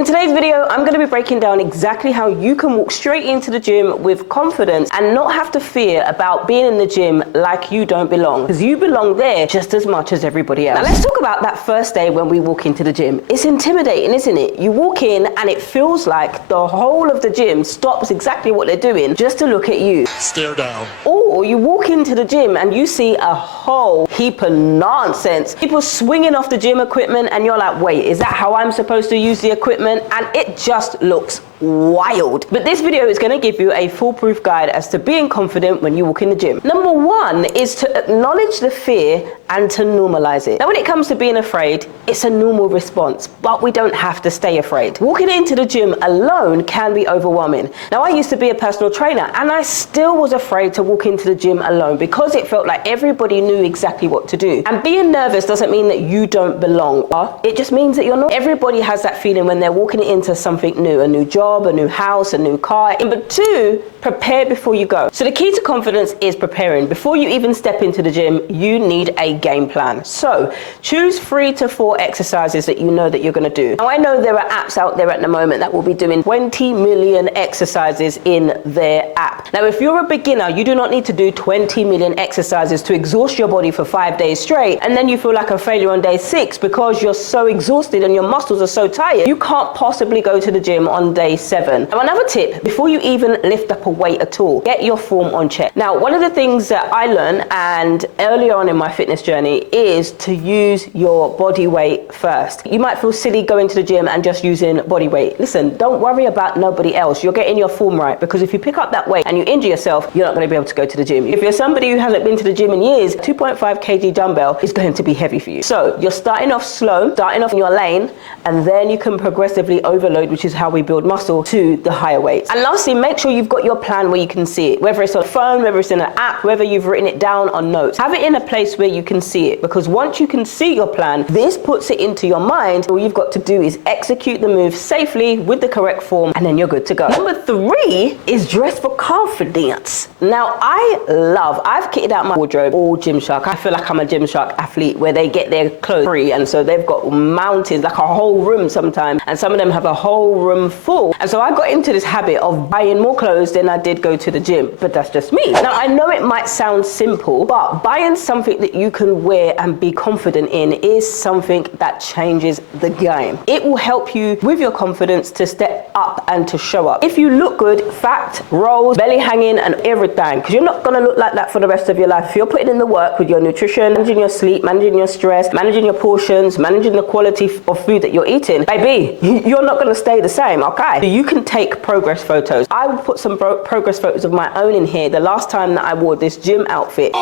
In today's video, I'm going to be breaking down exactly how you can walk straight into the gym with confidence and not have to fear about being in the gym like you don't belong, because you belong there just as much as everybody else. Now let's talk about that first day when we walk into the gym. It's intimidating, isn't it? You walk in and it feels like the whole of the gym stops exactly what they're doing just to look at you. Stare down. Or you walk into the gym and you see a whole heap of nonsense. People swinging off the gym equipment and you're like, wait, is that how I'm supposed to use the equipment? And it just looks wild. But this video is going to give you a foolproof guide as to being confident when you walk in the gym. Number one is to acknowledge the fear and to normalize it. Now, when it comes to being afraid, it's a normal response, but we don't have to stay afraid. Walking into the gym alone can be overwhelming. Now, I used to be a personal trainer and I still was afraid to walk into the gym alone because it felt like everybody knew exactly what to do. And being nervous doesn't mean that you don't belong. It just means that you're not. Everybody has that feeling when they're walking into something new, a new job, a new house, a new car. Number two, prepare before you go. So the key to confidence is preparing. Before you even step into the gym, you need a game plan. So choose 3 to 4 exercises that you know that you're going to do. Now, I know there are apps out there at the moment that will be doing 20 million exercises in their app. Now, if you're a beginner, you do not need to do 20 million exercises to exhaust your body for 5 days straight, and then you feel like a failure on day 6 because you're so exhausted and your muscles are so tired. You can't possibly go to the gym on day 7. Now, another tip, before you even lift up a weight at all, get your form on check. Now, one of the things that I learned and earlier on in my fitness journey is to use your body weight first. You might feel silly going to the gym and just using body weight. Listen, don't worry about nobody else. You're getting your form right, because if you pick up that weight and you injure yourself, you're not going to be able to go to the gym. If you're somebody who hasn't been to the gym in years, 2.5 kg dumbbell is going to be heavy for you. So you're starting off slow, starting off in your lane, and then you can progressively overload, which is how we build muscle, to the higher weights. And lastly, make sure you've got your plan where you can see it, whether it's on a phone, whether it's in an app, whether you've written it down on notes. Have it in a place where you can see it, because once you can see your plan, this puts it into your mind. All you've got to do is execute the move safely with the correct form, and then you're good to go. Number 3 is dress for confidence. Now, I've kitted out my wardrobe all Gymshark. I feel like I'm a Gymshark athlete where they get their clothes free, and so they've got mountains, like a whole room sometimes, and some of them have a whole room full. And so I got into this habit of buying more clothes than I did go to the gym, but that's just me. Now, I know it might sound simple, but buying something that you can wear and be confident in is something that changes the game. It will help you with your confidence to step up and to show up. If you look good, fat, rolls, belly hanging and everything, because you're not going to look like that for the rest of your life. If you're putting in the work with your nutrition, managing your sleep, managing your stress, managing your portions, managing the quality of food that you're eating, baby, you're not going to stay the same, okay? So you can take progress photos. I will put some progress photos of my own in here. The last time that I wore this gym outfit.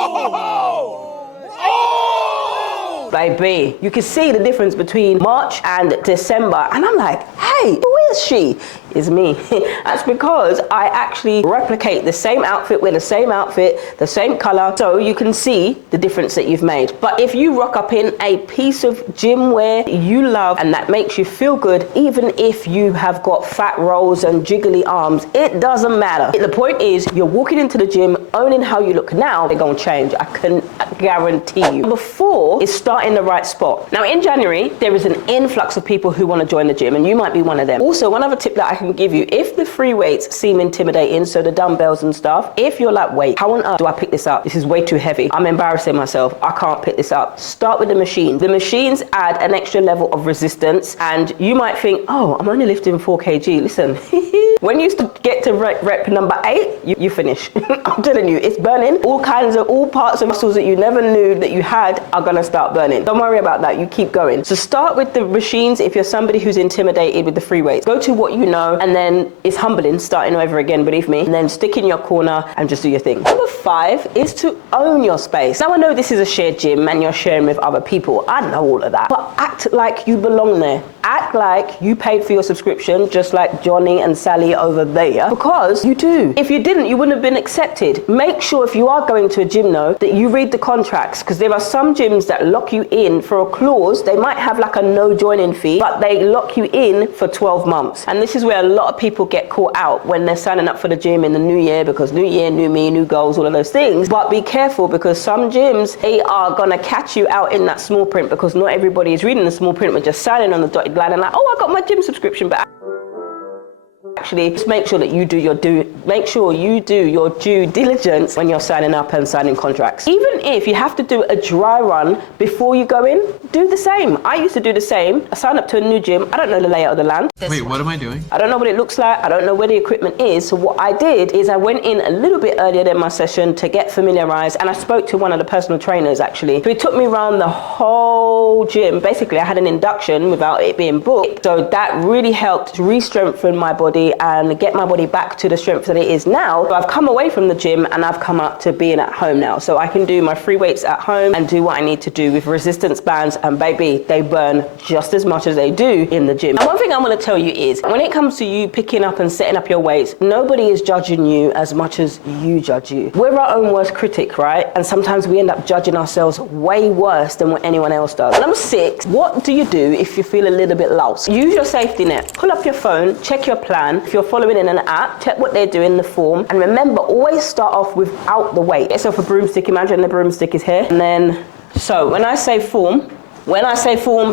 Baby, you can see the difference between March and December, and I'm like, hey, who is she? It's me. That's because I actually replicate the same outfit with the same outfit, the same color, so you can see the difference that you've made. But if you rock up in a piece of gym wear you love and that makes you feel good, even if you have got fat rolls and jiggly arms, it doesn't matter. The point is, you're walking into the gym owning how you look now, they're gonna change. I can guarantee you. Number 4 is start in the right spot. Now, in January, there is an influx of people who want to join the gym, and you might be one of them. Also, one other tip that I can give you, if the free weights seem intimidating, so the dumbbells and stuff, if you're like, wait, how on earth do I pick this up? This is way too heavy. I'm embarrassing myself. I can't pick this up. Start with the machine. The machines add an extra level of resistance, and you might think, oh, I'm only lifting 4 kg. Listen, when you get to rep number 8, you finish. I'm telling you, it's burning. All parts of muscles that you never knew that you had are gonna start burning. Don't worry about that. You keep going. So start with the machines if you're somebody who's intimidated with the free weights. Go to what you know, and then it's humbling starting over again, believe me. And then stick in your corner and just do your thing. Number 5 is to own your space. Now, I know this is a shared gym and you're sharing with other people. I know all of that. But act like you belong there. Act like you paid for your subscription, just like Johnny and Sally me over there, because you do. If you didn't, you wouldn't have been accepted. Make sure if you are going to a gym though, that you read the contracts, because there are some gyms that lock you in for a clause. They might have like a no joining fee, but they lock you in for 12 months. And this is where a lot of people get caught out when they're signing up for the gym in the new year, because new year, new me, new goals, all of those things. But be careful, because some gyms, they are gonna catch you out in that small print, because not everybody is reading the small print, but just signing on the dotted line and like, oh, I got my gym subscription, but actually, just make sure that you do your due diligence when you're signing up and signing contracts. Even if you have to do a dry run before you go in, do the same. I used to do the same. I signed up to a new gym. I don't know the layout of the land. Wait, what am I doing? I don't know what it looks like. I don't know where the equipment is. So what I did is I went in a little bit earlier than my session to get familiarized, and I spoke to one of the personal trainers actually. So he took me around the whole gym. Basically, I had an induction without it being booked. So that really helped re-strengthen my body and get my body back to the strength that it is now. So I've come away from the gym and I've come up to being at home now. So I can do my free weights at home and do what I need to do with resistance bands, and baby, they burn just as much as they do in the gym. And one thing I'm going to tell you is, when it comes to you picking up and setting up your weights, nobody is judging you as much as you judge you. We're our own worst critic, right? And sometimes we end up judging ourselves way worse than what anyone else does. Number 6, what do you do if you feel a little bit lost? Use your safety net. Pull up your phone, check your plan. If you're following in an app, check what they're doing in the form. And remember, always start off without the weight. Get yourself a broomstick. Imagine the broomstick is here. And then, so when I say form,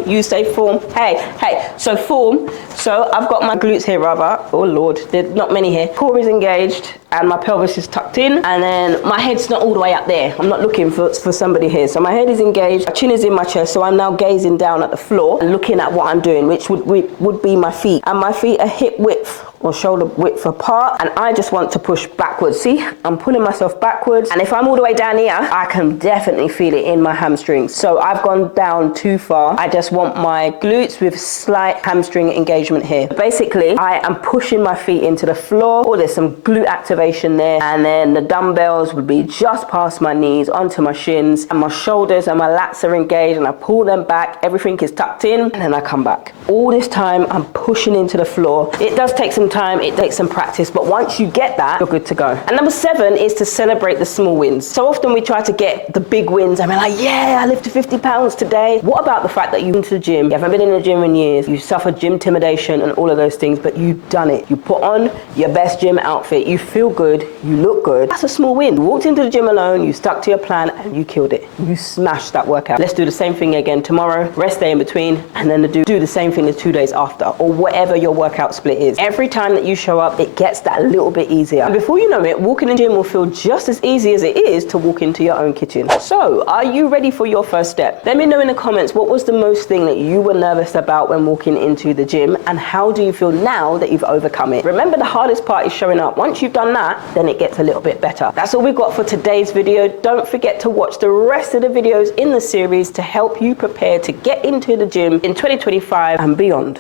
you say form. Hey, so form. So I've got my glutes here rather. Oh Lord, there's not many here. Core is engaged and my pelvis is tucked in, and then my head's not all the way up there. I'm not looking for somebody here. So my head is engaged, my chin is in my chest, so I'm now gazing down at the floor and looking at what I'm doing, which would be my feet. And my feet are hip width or shoulder width apart, and I just want to push backwards. See, I'm pulling myself backwards, and if I'm all the way down here, I can definitely feel it in my hamstrings. So I've gone down too far. I just want my glutes with slight hamstring engagement here. Basically, I am pushing my feet into the floor. Oh, there's some glute activation there, and then the dumbbells would be just past my knees onto my shins, and my shoulders and my lats are engaged, and I pull them back. Everything is tucked in, and then I come back. All this time, I'm pushing into the floor. It does take some time, it takes some practice, but once you get that, you're good to go. And number 7 is to celebrate the small wins. So often we try to get the big wins. I mean, like, yeah, I lifted 50 pounds today. What about the fact that you went to the gym, you haven't been in the gym in years, you suffered gym intimidation and all of those things, but you've done it. You put on your best gym outfit, you feel good, you look good. That's a small win. You walked into the gym alone, you stuck to your plan, and you killed it. You smashed that workout. Let's do the same thing again tomorrow, rest day in between, and then do the same thing the 2 days after, or whatever your workout split is. Every time that you show up, it gets that little bit easier. And before you know it, walking in the gym will feel just as easy as it is to walk into your own kitchen. So, are you ready for your first step? Let me know in the comments, what was the most thing that you were nervous about when walking into the gym, and how do you feel now that you've overcome it? Remember, the hardest part is showing up. Once you've done that, then it gets a little bit better. That's all we've got for today's video. Don't forget to watch the rest of the videos in the series to help you prepare to get into the gym in 2025 and beyond.